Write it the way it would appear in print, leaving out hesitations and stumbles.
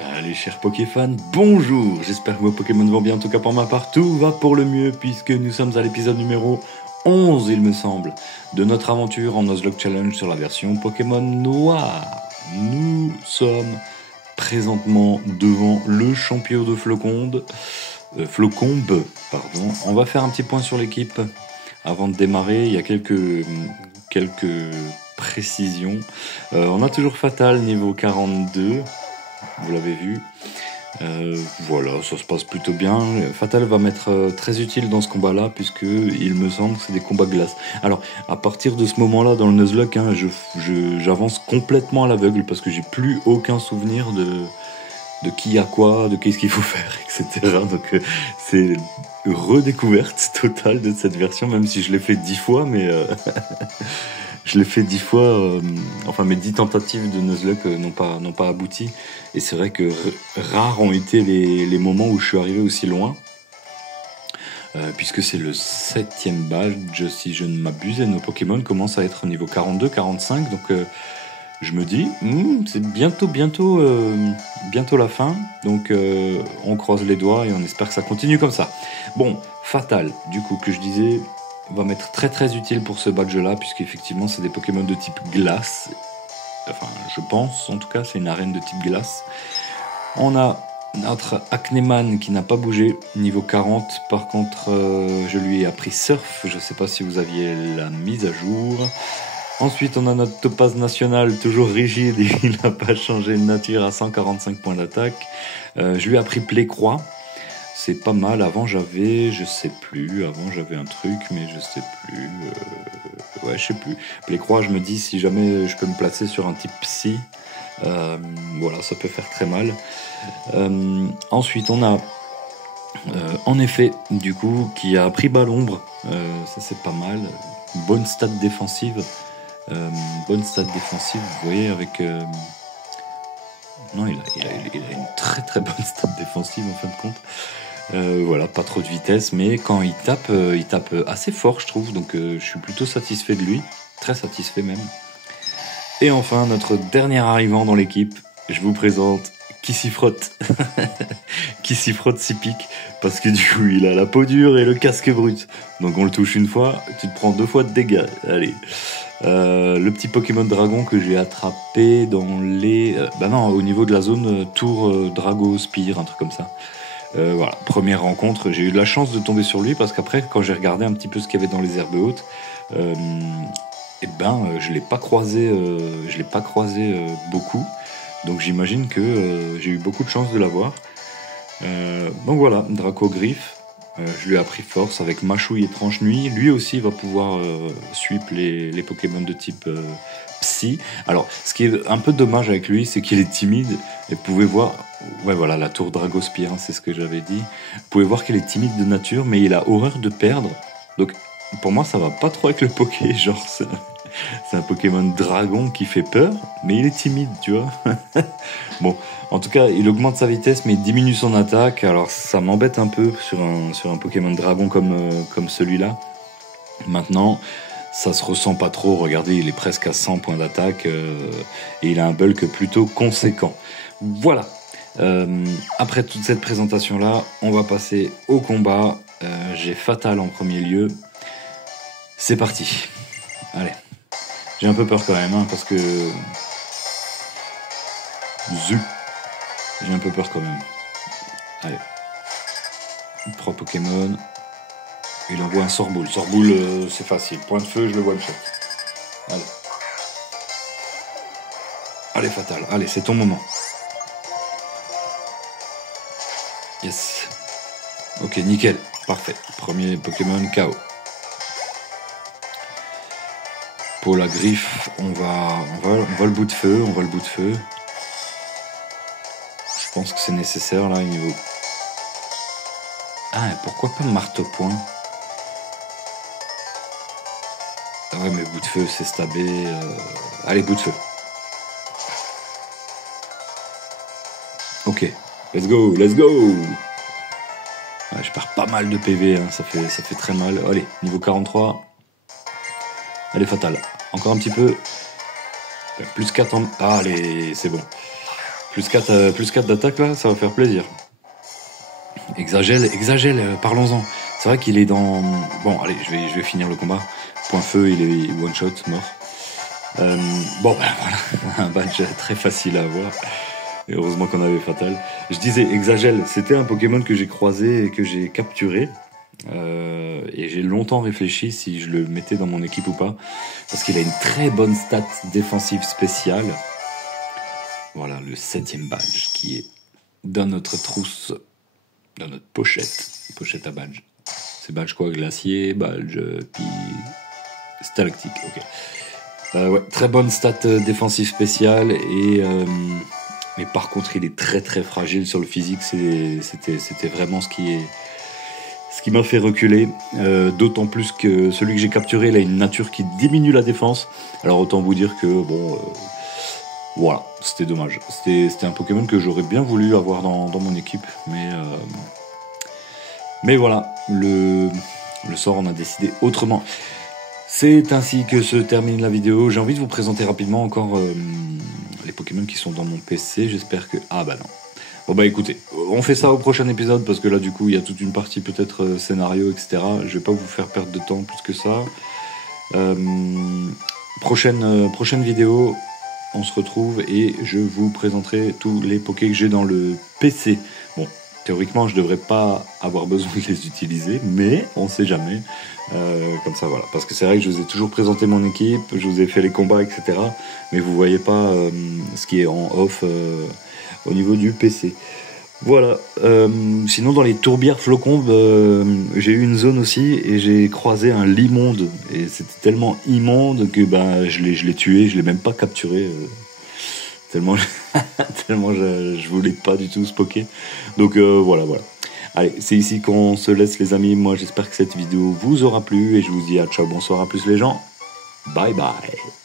Allez chers Pokéfans, bonjour. J'espère que vos Pokémon vont bien, en tout cas pour ma part, tout va pour le mieux puisque nous sommes à l'épisode numéro 11, il me semble, de notre aventure en Nuzlocke Challenge sur la version Pokémon Noir. Nous sommes présentement devant le champion de Flocombe, pardon. On va faire un petit point sur l'équipe avant de démarrer. Il y a quelques précisions. On a toujours Fatal niveau 42. Vous l'avez vu. Voilà, ça se passe plutôt bien. Fatal va m'être très utile dans ce combat-là, puisque il me semble que c'est des combats glace. Alors, à partir de ce moment-là, dans le Nuzlocke, j'avance complètement à l'aveugle, parce que j'ai plus aucun souvenir de qui a quoi, de qu'est-ce qu'il faut faire, etc. Donc, c'est redécouverte totale de cette version, même si je l'ai fait 10 fois, mais... Je l'ai fait 10 fois, enfin mes 10 tentatives de Nuzlocke n'ont pas abouti. Et c'est vrai que rares ont été les moments où je suis arrivé aussi loin. Puisque c'est le 7e badge, si je ne m'abuse, et nos Pokémon commencent à être niveau 42, 45. Donc je me dis, c'est bientôt la fin. Donc on croise les doigts et on espère que ça continue comme ça. Bon, Fatal, du coup, que je disais... va m'être très utile pour ce badge-là, puisqu'effectivement, c'est des Pokémon de type glace. Enfin, je pense, en tout cas, c'est une arène de type glace. On a notre Acneman qui n'a pas bougé, niveau 40. Par contre, je lui ai appris Surf. Je ne sais pas si vous aviez la mise à jour. Ensuite, on a notre Topaz National, toujours rigide. Il n'a pas changé de nature, à 145 points d'attaque. Je lui ai appris Plécroix. C'est pas mal. Avant je sais plus. Avant j'avais un truc, mais je sais plus. Ouais, je sais plus. Plécroix, je me dis si jamais je peux me placer sur un type psy, voilà, ça peut faire très mal. Ensuite, on a en effet, du coup, qui a pris Ballombre. Ça c'est pas mal. Bonne stat défensive. Vous voyez avec. Non, il a une très bonne stat défensive en fin de compte. Voilà, pas trop de vitesse, mais quand il tape assez fort, je trouve. Donc je suis plutôt satisfait de lui, très satisfait même. Et enfin, notre dernier arrivant dans l'équipe, je vous présente Kissifrotte. Kissifrotte Sipic, parce que du coup, il a la peau dure et le casque brut. Donc on le touche une fois, tu te prends 2 fois de dégâts. Allez. Le petit Pokémon Dragon que j'ai attrapé dans les... au niveau de la zone Tour Drago Spire, un truc comme ça. Voilà, première rencontre, j'ai eu de la chance de tomber sur lui parce qu'après, quand j'ai regardé un petit peu ce qu'il y avait dans les herbes hautes, je l'ai pas croisé beaucoup. Donc j'imagine que j'ai eu beaucoup de chance de l'avoir. Donc voilà, Draco Griffe. Je lui ai appris force avec Machouille et Tranche Nuit. Lui aussi va pouvoir sweep les Pokémon de type psy. Alors, ce qui est un peu dommage avec lui, c'est qu'il est timide. Et vous pouvez voir... Ouais, voilà, la tour Dragospire, hein, c'est ce que j'avais dit. Vous pouvez voir qu'il est timide de nature, mais il a horreur de perdre. Donc, pour moi, ça va pas trop avec le Poké. Genre, c'est un Pokémon dragon qui fait peur, mais il est timide, tu vois. Bon, en tout cas, il augmente sa vitesse, mais il diminue son attaque. Alors, ça m'embête un peu sur un Pokémon dragon comme celui-là. Maintenant, ça se ressent pas trop. Regardez, il est presque à 100 points d'attaque et il a un bulk plutôt conséquent. Voilà. Après toute cette présentation-là, on va passer au combat. J'ai Fatal en premier lieu. C'est parti. Allez. J'ai un peu peur quand même, hein, parce que... Zut. J'ai un peu peur quand même. Allez. 3 Pokémon. Il envoie un Sorboule. Sorboule, c'est facile. Point de feu, je le one-shot. Allez. Allez, Fatal. Allez, c'est ton moment. Yes. Ok, nickel. Parfait. Premier Pokémon KO. Pour la griffe, on va le bout de feu. Je pense que c'est nécessaire là au niveau. Ah, et pourquoi pas marteau-point? Ah ouais, mais bout de feu, c'est stabé. Allez, bout de feu. Ok, let's go. Ouais, je perds pas mal de PV, hein, ça fait très mal. Allez, niveau 43. Allez, Fatal. Encore un petit peu. Plus 4 en... Ah, allez, c'est bon. Plus 4 d'attaque, là, ça va faire plaisir. Exagèle, parlons-en. C'est vrai qu'il est dans... Bon, allez, je vais finir le combat. Point feu, il est one-shot, mort. Bon, ben voilà, un badge très facile à avoir. Et heureusement qu'on avait Fatal. Je disais, Exagèle, c'était un Pokémon que j'ai croisé et que j'ai capturé. Et j'ai longtemps réfléchi si je le mettais dans mon équipe ou pas. Parce qu'il a une très bonne stat défensive spéciale. Voilà, le 7e badge qui est dans notre trousse, dans notre pochette à badge. C'est badge quoi? Glacier, badge, puis stalactique, ok. Ouais, très bonne stat défensive spéciale mais par contre il est très très fragile sur le physique. C'était vraiment ce qui m'a fait reculer, d'autant plus que celui que j'ai capturé, il a une nature qui diminue la défense. Alors autant vous dire que bon, voilà, c'était dommage. C'était un Pokémon que j'aurais bien voulu avoir dans mon équipe, mais voilà, le sort en a décidé autrement. C'est ainsi que se termine la vidéo. J'ai envie de vous présenter rapidement encore les Pokémon qui sont dans mon PC. J'espère que... Ah bah non. Bon bah écoutez, on fait ça au prochain épisode parce que là du coup il y a toute une partie peut-être scénario, etc. Je vais pas vous faire perdre de temps plus que ça. Prochaine vidéo, on se retrouve et je vous présenterai tous les Pokés que j'ai dans le PC. Bon, théoriquement je devrais pas avoir besoin de les utiliser, mais on sait jamais. Comme ça voilà, parce que c'est vrai que je vous ai toujours présenté mon équipe, je vous ai fait les combats, etc. Mais vous voyez pas ce qui est en off au niveau du PC. Voilà. Sinon dans les tourbières flocons, j'ai eu une zone aussi et j'ai croisé un limonde et c'était tellement immonde que je l'ai tué, je l'ai même pas capturé. Tellement je voulais pas du tout ce Poké. Donc voilà. Allez, c'est ici qu'on se laisse les amis. Moi j'espère que cette vidéo vous aura plu et je vous dis à ciao, bonsoir à plus les gens. Bye bye.